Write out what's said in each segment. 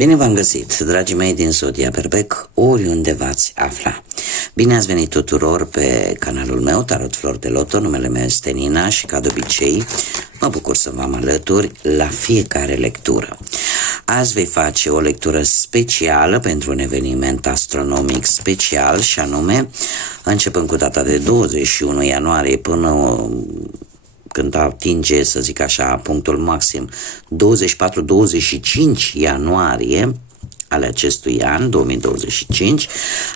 Bine v-am găsit, dragii mei din Zodia Berbec, oriunde v-ați afla. Bine ați venit tuturor pe canalul meu, Tarot Flor de Loto, numele meu este Nina și ca de obicei mă bucur să vă am alături la fiecare lectură. Azi voi face o lectură specială pentru un eveniment astronomic special și anume, începând cu data de 21 ianuarie până când atinge, să zic așa, punctul maxim 24-25 ianuarie ale acestui an, 2025,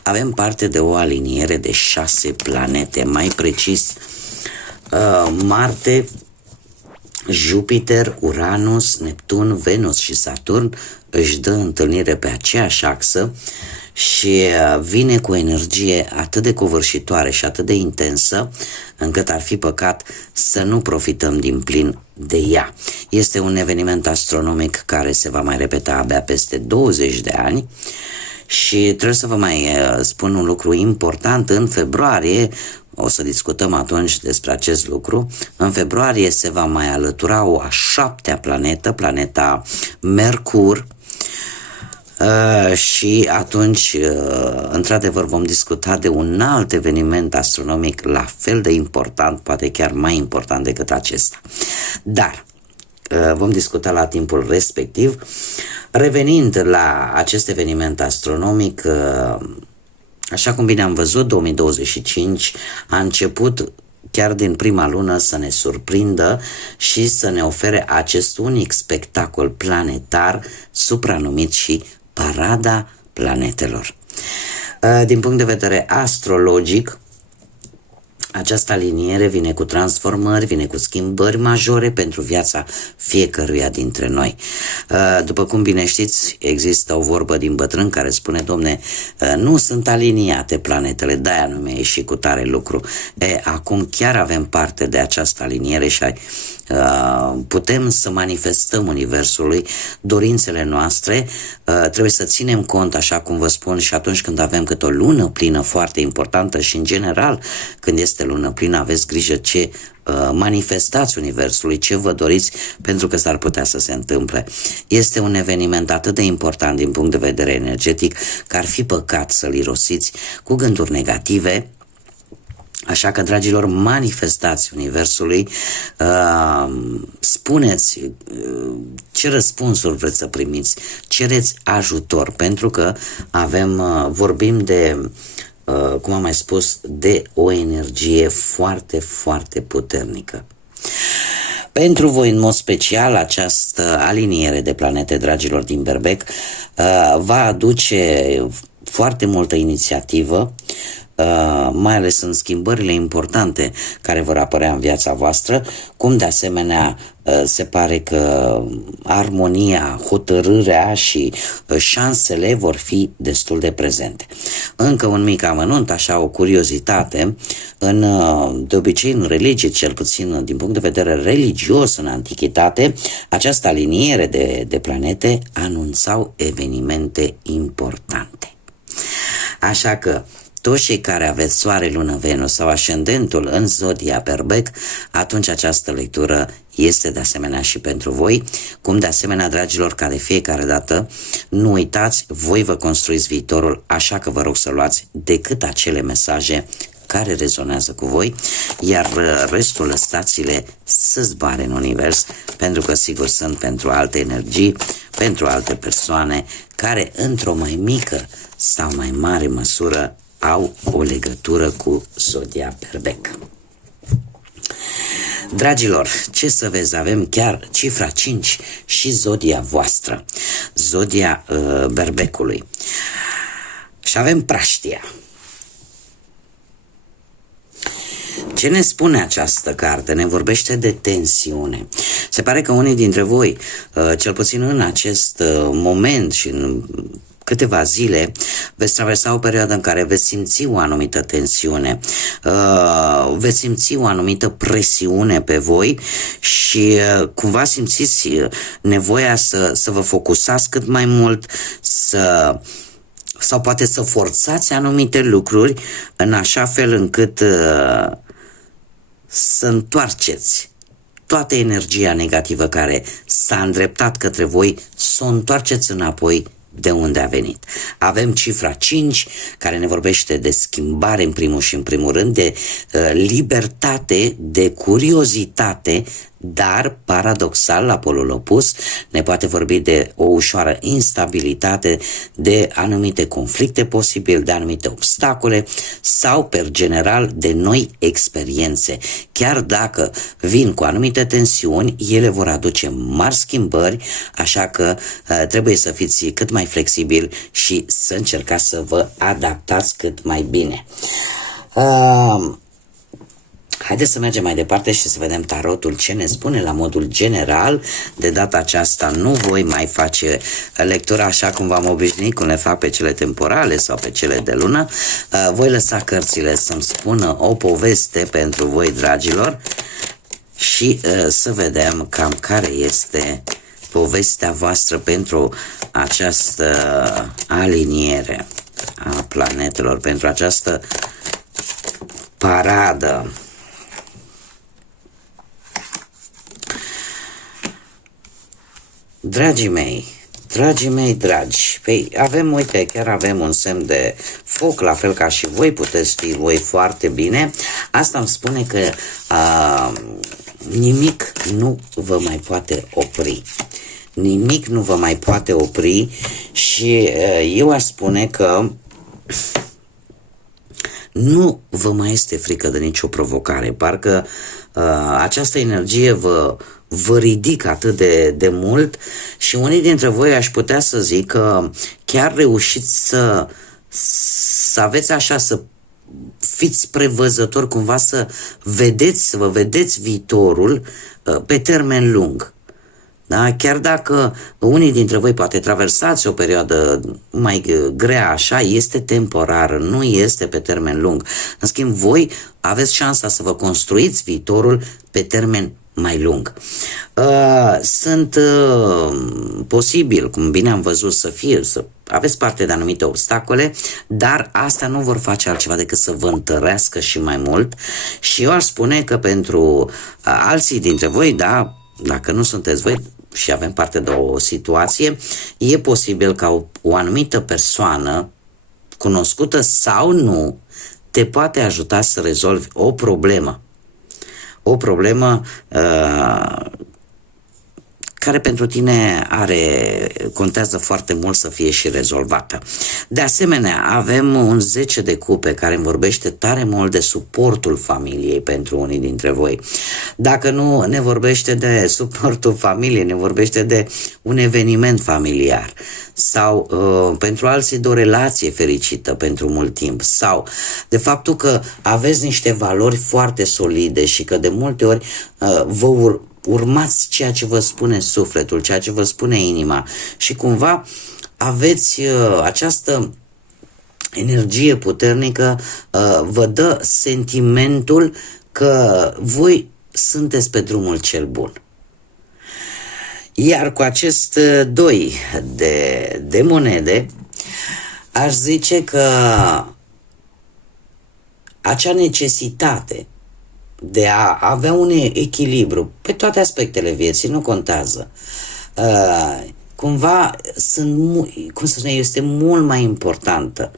avem parte de o aliniere de 6 planete, mai precis Marte, Jupiter, Uranus, Neptun, Venus și Saturn își dă întâlnire pe aceeași axă și vine cu o energie atât de covârșitoare și atât de intensă încât ar fi păcat să nu profităm din plin de ea. Este un eveniment astronomic care se va mai repeta abia peste 20 de ani și trebuie să vă mai spun un lucru important. În februarie, o să discutăm atunci despre acest lucru, în februarie se va mai alătura o a 7-a planetă, planeta Mercur, și atunci, într-adevăr, vom discuta de un alt eveniment astronomic la fel de important, poate chiar mai important decât acesta. Dar vom discuta la timpul respectiv. Revenind la acest eveniment astronomic, așa cum bine am văzut, 2025 a început chiar din prima lună să ne surprindă și să ne ofere acest unic spectacol planetar supranumit și Parada Planetelor. Din punct de vedere astrologic, această aliniere vine cu transformări, vine cu schimbări majore pentru viața fiecăruia dintre noi. După cum bine știți, există o vorbă din bătrân care spune: domne, nu sunt aliniate planetele, de-aia nu mi-a ieșit cu tare lucru. Acum chiar avem parte de această aliniere și putem să manifestăm universului dorințele noastre. Trebuie să ținem cont, așa cum vă spun, și atunci când avem câte o lună plină foarte importantă și în general când este lună plină, aveți grijă ce manifestați universului, ce vă doriți, pentru că s-ar putea să se întâmple. Este un eveniment atât de important din punct de vedere energetic că ar fi păcat să-l irosiți cu gânduri negative. Așa că, dragilor, manifestați universului, spuneți ce răspunsuri vreți să primiți, cereți ajutor, pentru că vorbim de, cum am mai spus, de o energie foarte, foarte puternică. Pentru voi, în mod special, această aliniere de planete, dragilor din Berbec, va aduce foarte multă inițiativă, mai ales în schimbările importante care vor apărea în viața voastră, cum de asemenea se pare că armonia, hotărârea și șansele vor fi destul de prezente. Încă un mic amănunt, așa o curiozitate, de obicei în religie, cel puțin din punct de vedere religios în antichitate, această aliniere de planete anunțau evenimente importante. Așa că toți cei care aveți Soare, Lună, Venus sau ascendentul în Zodia Berbec, atunci această lectură este de asemenea și pentru voi. Cum de asemenea, dragilor, ca de fiecare dată, nu uitați, voi vă construiți viitorul, așa că vă rog să luați decât acele mesaje care rezonează cu voi, iar restul lăsați-le să zboare în univers, pentru că sigur sunt pentru alte energii, pentru alte persoane care într-o mai mică sau mai mare măsură au o legătură cu Zodia Berbec. Dragilor, ce să vezi, avem chiar cifra 5 și zodia voastră, Zodia Berbecului. Și avem Praștia. Ce ne spune această carte? Ne vorbește de tensiune. Se pare că unii dintre voi, cel puțin în acest moment și în câteva zile, veți traversa o perioadă în care veți simți o anumită tensiune, veți simți o anumită presiune pe voi și cumva simțiți nevoia să vă focusați cât mai mult, sau poate să forțați anumite lucruri în așa fel încât să întoarceți toată energia negativă care s-a îndreptat către voi, să o întoarceți înapoi de unde a venit. Avem cifra 5, care ne vorbește de schimbare în primul și în primul rând, de libertate, de curiozitate, dar paradoxal, la polul opus, ne poate vorbi de o ușoară instabilitate, de anumite conflicte posibil, de anumite obstacole sau, per general, de noi experiențe. Chiar dacă vin cu anumite tensiuni, ele vor aduce mari schimbări, așa că trebuie să fiți cât mai flexibili și să încercați să vă adaptați cât mai bine. Haideți să mergem mai departe și să vedem tarotul ce ne spune la modul general. De data aceasta nu voi mai face lectura așa cum v-am obișnuit, cum le fac pe cele temporale sau pe cele de lună. Voi lăsa cărțile să-mi spună o poveste pentru voi, dragilor, și să vedem cam care este povestea voastră pentru această aliniere a planetelor, pentru această paradă. Dragii mei, dragi, avem, uite, chiar avem un semn de foc, la fel ca și voi, puteți ști voi foarte bine. Asta îmi spune că nimic nu vă mai poate opri. Nimic nu vă mai poate opri și eu aș spune că nu vă mai este frică de nicio provocare. Parcă această energie vă ridică atât de mult și unii dintre voi aș putea să zic că chiar reușiți să aveți așa, să fiți prevăzători, cumva să vă vedeți viitorul pe termen lung. Da? Chiar dacă unii dintre voi poate traversați o perioadă mai grea așa, este temporară, nu este pe termen lung. În schimb, voi aveți șansa să vă construiți viitorul pe termen mai lung. Sunt posibil, cum bine am văzut, să aveți parte de anumite obstacole, dar asta nu vor face altceva decât să vă întărească și mai mult. Și eu aș spune că pentru alții dintre voi, da, dacă nu sunteți voi și avem parte de o situație, e posibil ca o anumită persoană, cunoscută sau nu, te poate ajuta să rezolvi o problemă. O problemă care pentru tine contează foarte mult să fie și rezolvată. De asemenea, avem un 10 de cupe care îmi vorbește tare mult de suportul familiei pentru unii dintre voi. Dacă nu ne vorbește de suportul familiei, ne vorbește de un eveniment familiar sau pentru alții de o relație fericită pentru mult timp sau de faptul că aveți niște valori foarte solide și că de multe ori urmați ceea ce vă spune sufletul, ceea ce vă spune inima și cumva aveți această energie puternică, vă dă sentimentul că voi sunteți pe drumul cel bun. Iar cu acest 2 de monede, aș zice că acea necesitate de a avea un echilibru pe toate aspectele vieții, nu contează. Cumva este mult mai importantă.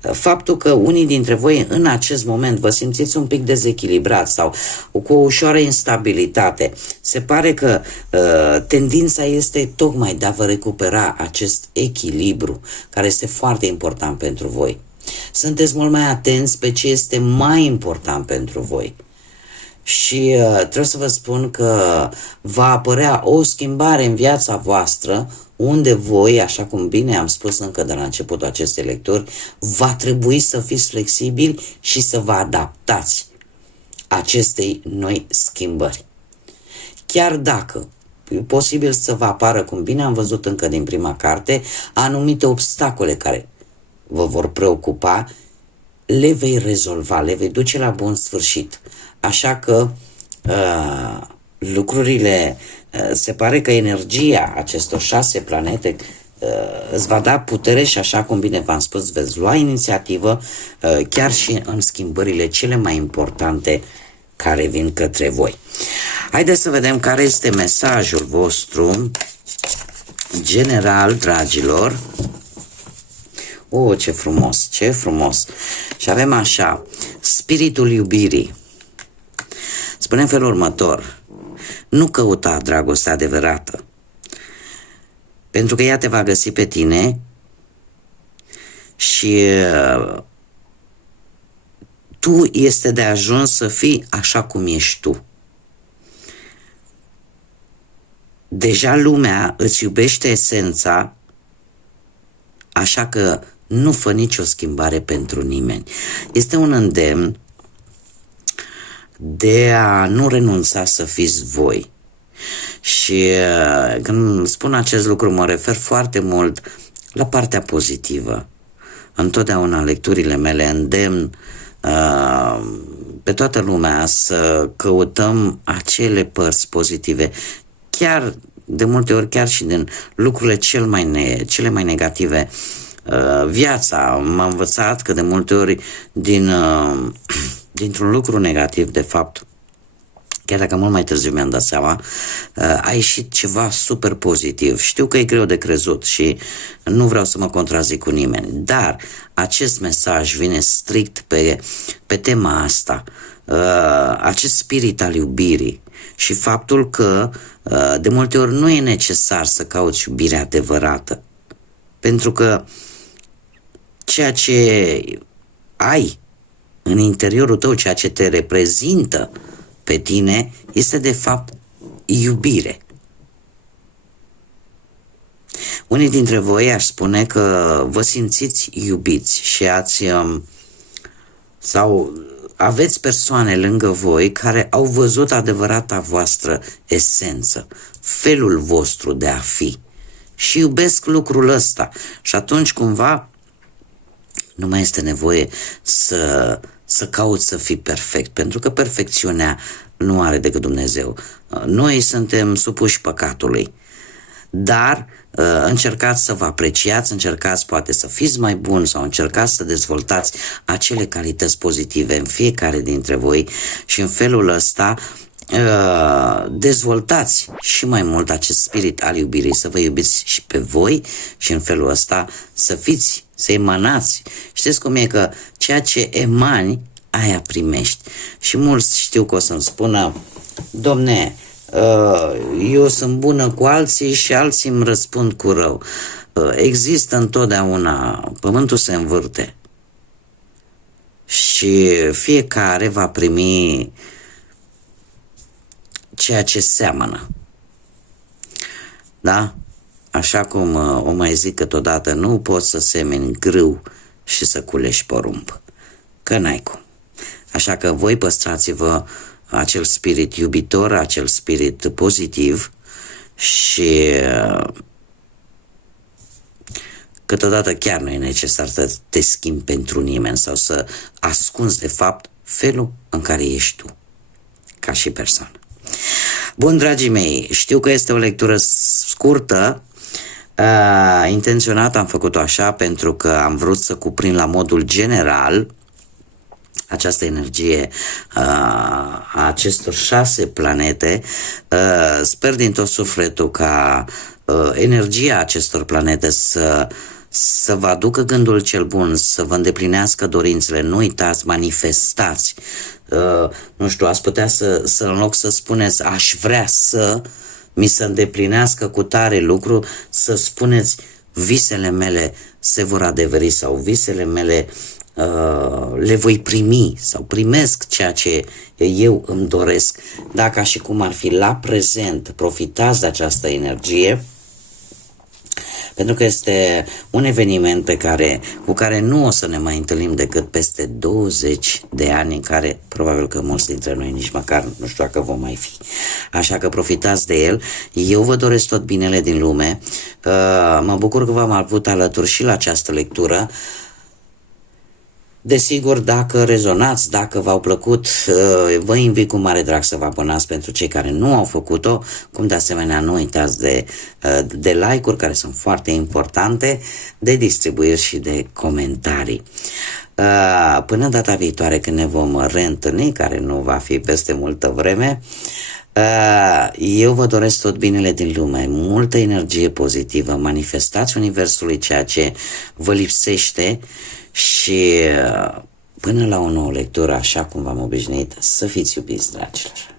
Faptul că unii dintre voi în acest moment vă simțiți un pic dezechilibrați sau cu o ușoară instabilitate, se pare că tendința este tocmai de a vă recupera acest echilibru, care este foarte important pentru voi. Sunteți mult mai atenți pe ce este mai important pentru voi. Și trebuie să vă spun că va apărea o schimbare în viața voastră unde voi, așa cum bine am spus încă de la începutul acestei lecturi, va trebui să fiți flexibili și să vă adaptați acestei noi schimbări. Chiar dacă e posibil să vă apară, cum bine am văzut încă din prima carte, anumite obstacole care vă vor preocupa, le vei rezolva, le vei duce la bun sfârșit. Așa că lucrurile, se pare că energia acestor 6 planete îți va da putere și, așa cum bine v-am spus, veți lua inițiativă chiar și în schimbările cele mai importante care vin către voi. Haideți să vedem care este mesajul vostru general, dragilor. Ce frumos, ce frumos. Și avem așa, spiritul iubirii. Spune în felul următor: nu căuta dragostea adevărată, pentru că ea te va găsi pe tine și tu este de ajuns să fii așa cum ești tu. Deja lumea îți iubește esența, așa că nu fă nicio schimbare pentru nimeni. Este un îndemn de a nu renunța să fiți voi. Și când spun acest lucru, mă refer foarte mult la partea pozitivă. Întotdeauna lecturile mele îndemn pe toată lumea să căutăm acele părți pozitive, chiar de multe ori, chiar și din lucrurile cele mai negative. Viața m-a învățat că de multe ori dintr-un lucru negativ, de fapt, chiar dacă mult mai târziu mi-am dat seama, a ieșit ceva super pozitiv. Știu că e greu de crezut și nu vreau să mă contrazic cu nimeni, dar acest mesaj vine strict pe tema asta, acest spirit al iubirii și faptul că de multe ori nu e necesar să cauți iubirea adevărată, pentru că ceea ce ai în interiorul tău, ceea ce te reprezintă pe tine, este de fapt iubire. Unii dintre voi aș spune că vă simțiți iubiți și sau aveți persoane lângă voi care au văzut adevărata voastră esență, felul vostru de a fi și iubesc lucrul ăsta. Și atunci cumva nu mai este nevoie să cauți să fii perfect, pentru că perfecțiunea nu are decât Dumnezeu. Noi suntem supuși păcatului, dar încercați să vă apreciați, încercați poate să fiți mai buni sau încercați să dezvoltați acele calități pozitive în fiecare dintre voi și în felul ăsta dezvoltați și mai mult acest spirit al iubirii, să vă iubiți și pe voi și în felul ăsta să emanați. Știți cum e că ceea ce emani, aia primești. Și mulți știu că o să-mi spună: domne, eu sunt bună cu alții și alții îmi răspund cu rău. Există întotdeauna, pământul se învârte și fiecare va primi ceea ce seamănă. Da? Așa cum o mai zic câteodată, nu poți să semeni grâu și să culești porumb, că n-ai cum. Așa că voi păstrați-vă acel spirit iubitor, acel spirit pozitiv și câteodată chiar nu e necesar să te schimbi pentru nimeni sau să ascunzi de fapt felul în care ești tu, ca și persoană. Bun, dragii mei, știu că este o lectură scurtă, intenționat am făcut-o așa pentru că am vrut să cuprind la modul general această energie a acestor 6 planete. Sper din tot sufletul ca energia acestor planete să vă aducă gândul cel bun, să vă îndeplinească dorințele. Nu uitați, manifestați. Nu știu, ați putea să în loc să spuneți aș vrea să mi se îndeplinească cu tare lucru, să spuneți visele mele se vor adeveri sau visele mele le voi primi sau primesc ceea ce eu îmi doresc. Dacă și cum ar fi la prezent, profitați de această energie, pentru că este un eveniment cu care nu o să ne mai întâlnim decât peste 20 de ani, în care probabil că mulți dintre noi nici măcar nu știu dacă vom mai fi. Așa că profitați de el. Eu vă doresc tot binele din lume. Mă bucur că v-am avut alături și la această lectură. Desigur, dacă rezonați, dacă v-au plăcut, vă invit cu mare drag să vă abonați pentru cei care nu au făcut-o, cum de asemenea nu uitați de like-uri, care sunt foarte importante, de distribuiri și de comentarii. Până data viitoare, când ne vom reîntâlni, care nu va fi peste multă vreme, Eu vă doresc tot binele din lume, multă energie pozitivă, manifestați Universului ceea ce vă lipsește și până la o nouă lectură, așa cum v-am obișnuit, să fiți iubiți, dragilor.